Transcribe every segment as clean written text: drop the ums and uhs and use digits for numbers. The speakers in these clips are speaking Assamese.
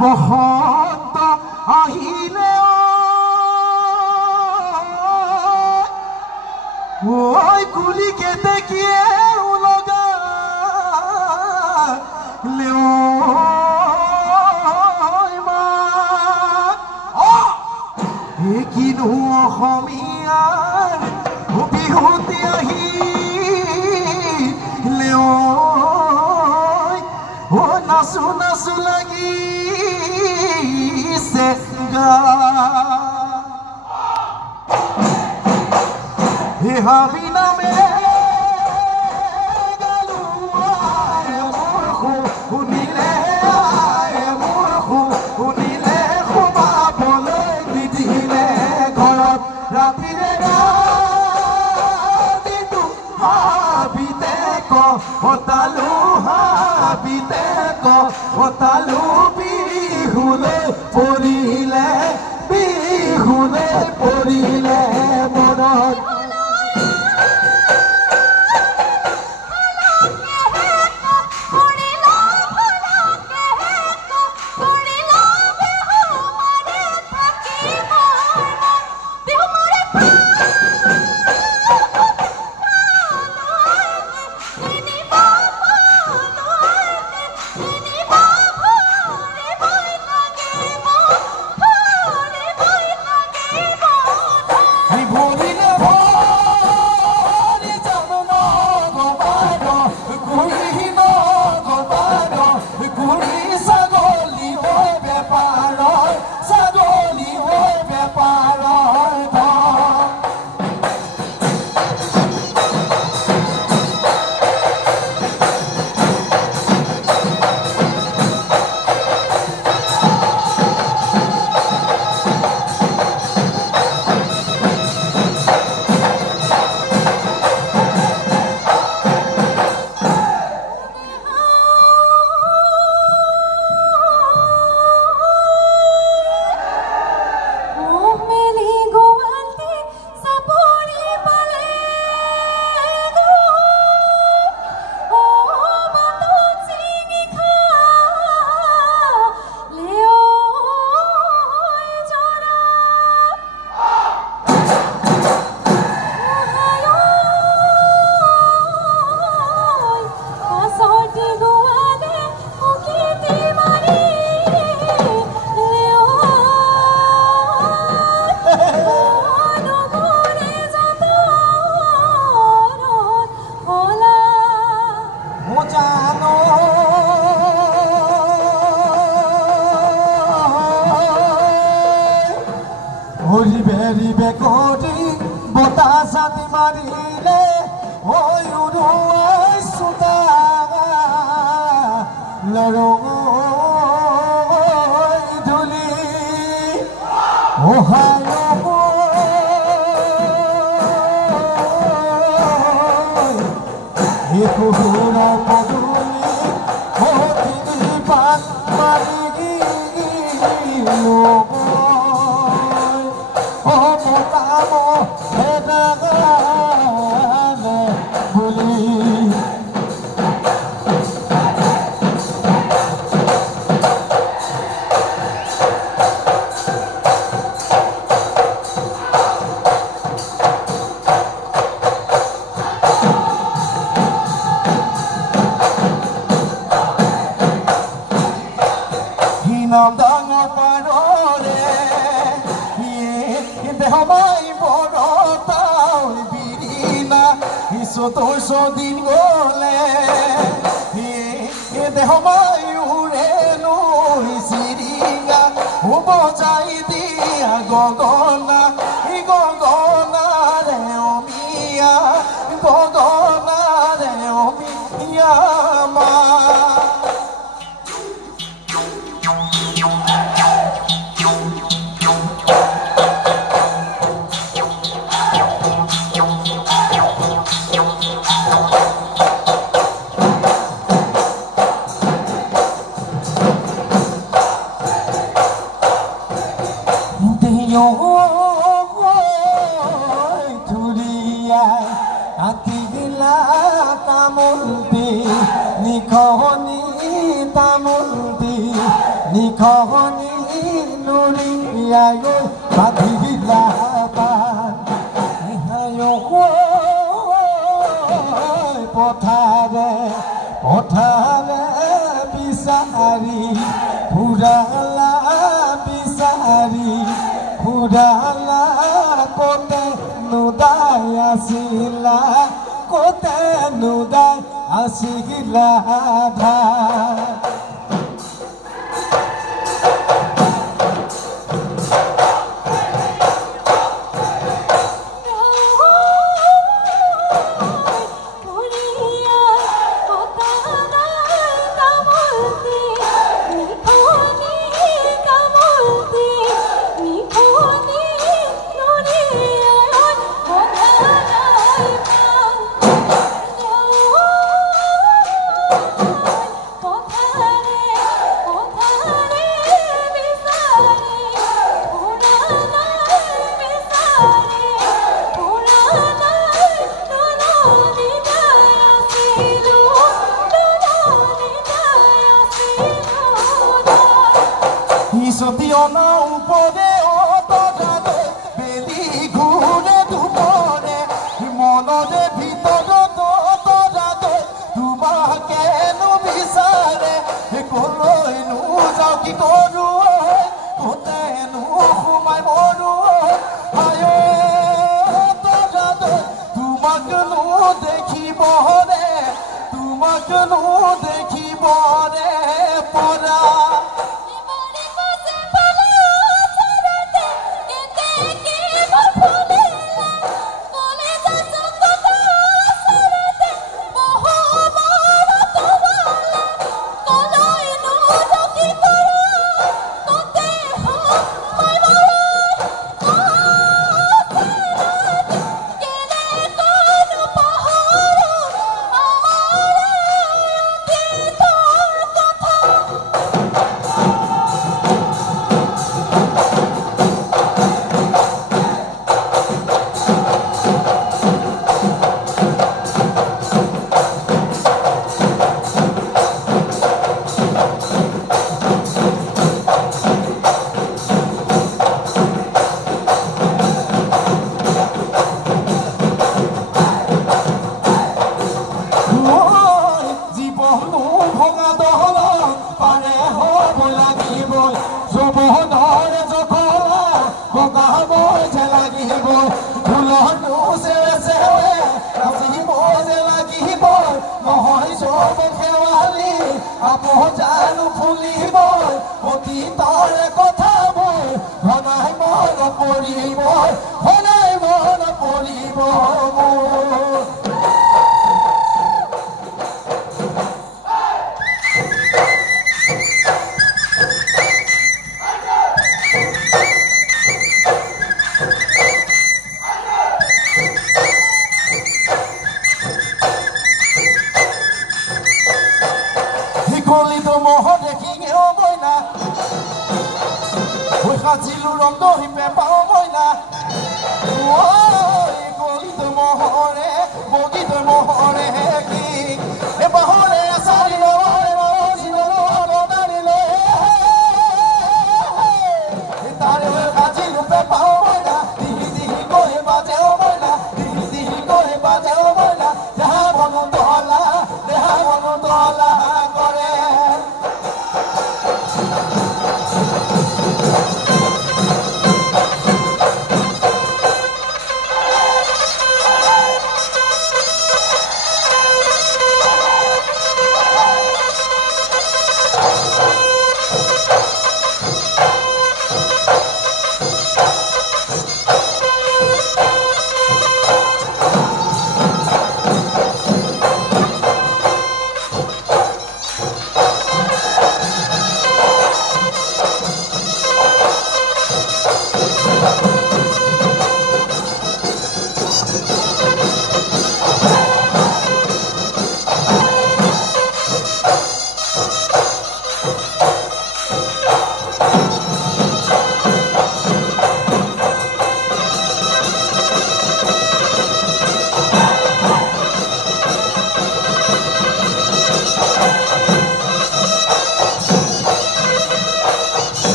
বসন্ত আহিলে ওই কুলি কেতেকিয়ে উলগা কিনো অসমীয়াৰ বিহুতি আহিলে ও নাচো নাচো লাগিছে গা হাবি নামে শুনিলে শুনিলে সোমাবলৈ নিদিলে ঘৰত ৰাতিৰে ৰাতিটো হাবিতে কটালো হাবিতে কটালো বিহুলৈ পৰিলে মনত রিবে কোটি বতাসাতি মারিলে ওই উড়ুয়াই সুতা লড়ই ধুলি ওহায় একুহুরা পদুলি ওতিনি পাত মারি গিলো নাম ডাঙৰ পাৰৰে দেহমাই বৰতাও বিৰিনা চতুৰ্শ দিন গ'লে দেহমাই উৰে নৈ চিৰিঙা বজাই দিয়া গগনা গগনাৰে অমিয়া গগনাৰে অমিয়া মা তামুলতি নিখনি তামুলতি নিখনি নুৰিয়ায় বাঁধিলা পান পথাৰে পথাৰে বিচাৰি ফুৰালা বিচাৰি ফুৰালা কতে নুদাই আছিলা কতে নুদাই আছিলা ধাৰ Sotio não pode otogade beli gune tu pone mono de vitoro to otogade tu ma ke no bisare e kolo enu jau ki koru ote nu khumai moru ayo otogade tu ma kenu dekhi bore tu ma kenu dekhi bore pora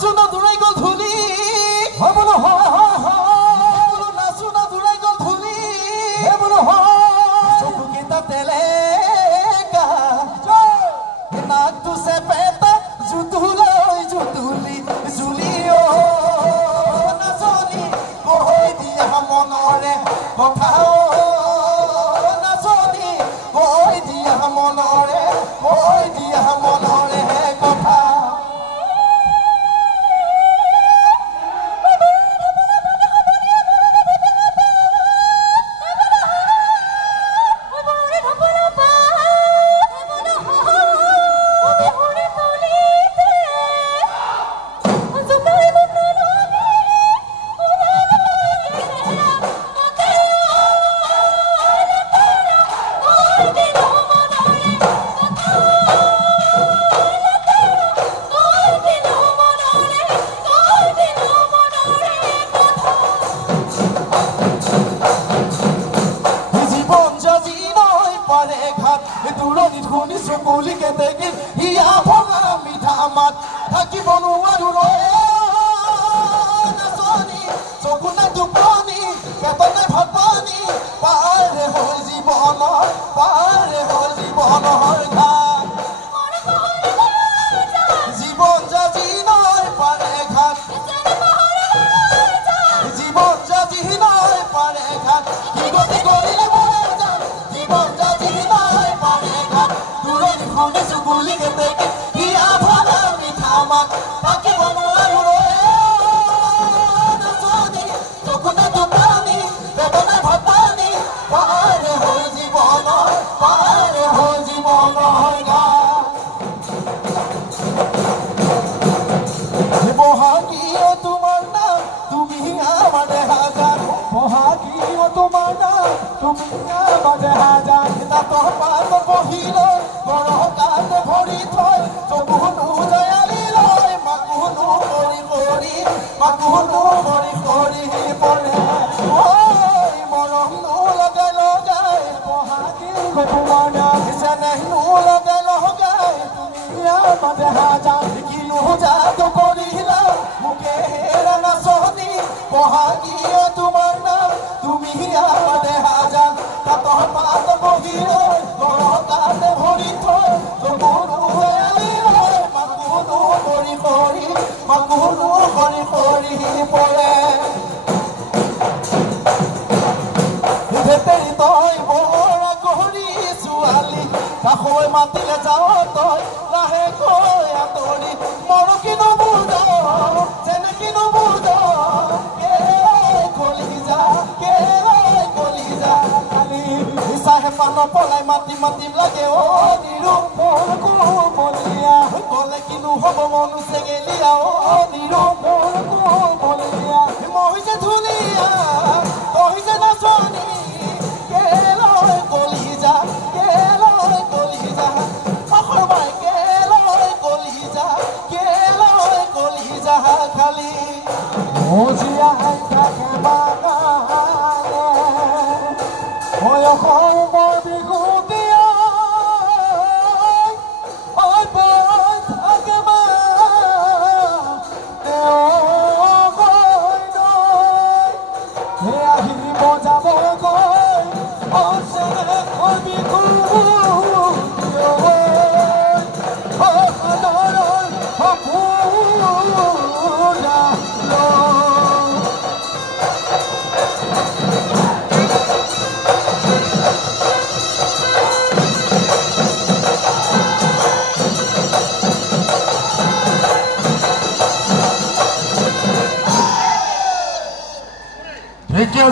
নাচো না দূৰাই গ'ল ধূলি হয় বোলো হয় বোলো নাচো না দূৰাই গ'ল ধূলি হে বোলো হয় চকুকেইটা তেলেকা নাকটো চেপেটা জুতুলৈ জুতুলি জুলি নাচনি কৈ দিয়া মনৰে কথা নাচনি কৈ দিয়া মনৰে কথা দূৰণিত শুনিছো কলিকে দেখি হিয়া ভঙা মিঠা মাত থাকিব নোৱাৰো নাচনি চকু নাই টোপনি পেটত নাই ভাত পানী পাৰে হৈ জীৱনৰ ঘাট জীৱন জাজি নৈ পাৰে ঘাট জীৱন জাজি নৈ পাৰে ঘাট কি গতি কৰিলে মৰে যাম জীৱন জাজি নৈ পাৰে ঘাট দূৰণিত শুনিছো কলিকে দেখি হিয়া ভঙা মিঠা মাত থাকিব নোৱাৰো নাচনি চকু নাই টোপনি পেটত নাই ভাত পানী পাৰে হৈ জীৱনৰ ঘাট বহাগীয়ে তোমাৰ নাম তুমি আমাৰ দেহাজান বহাগীয়ে তোমাৰ নাম তুমি আমাৰ দেহাজান তাতৰ পাত বহিলৈ গৰকাত ভৰি থৈ চকুনো জয়ালি লৈ মাকুনো কৰি পৰে মৰমনো লগাই লগাই বহাগী তোমাৰ নাম চেনেহনো লগাই লগাই তুমি আমাৰ দেহাজান কিনো যাদু কৰিলা মুখে হেৰা নাচনি বহাগীয়ে তোমাৰ নাম তুমি আমাৰ দেহাজান তাতৰ পাত বহিলৈ গৰকাত ভৰি থৈ চকুনো জয়ালি লৈ মাকুনো কৰি পৰে ভেটেৰি তই বৰা গহৰি ছোৱালী কাষৈ মাতিলে যাওঁ তই লাহেকৈ আঁতৰি মৰো কিনো বুজ যেনেকি নুবুজ কলিজা খালি চাহে পান পলাই মাতিম লাগে নিৰু মোৰ কোমলীয়া গলে কিনো হ'ব মনো চেঙেলীয়া নিৰু মোৰ কোমলীয়া মই যে ধুনীয়া তই যে নাচনি কেলৈ কলিজা অসমাই কেলৈ কলিজা খালি মজিয়াই থাকে বাগানে মই অসমৰ বিহুতীয়া থাকে আহিব যাব গৈ বিহু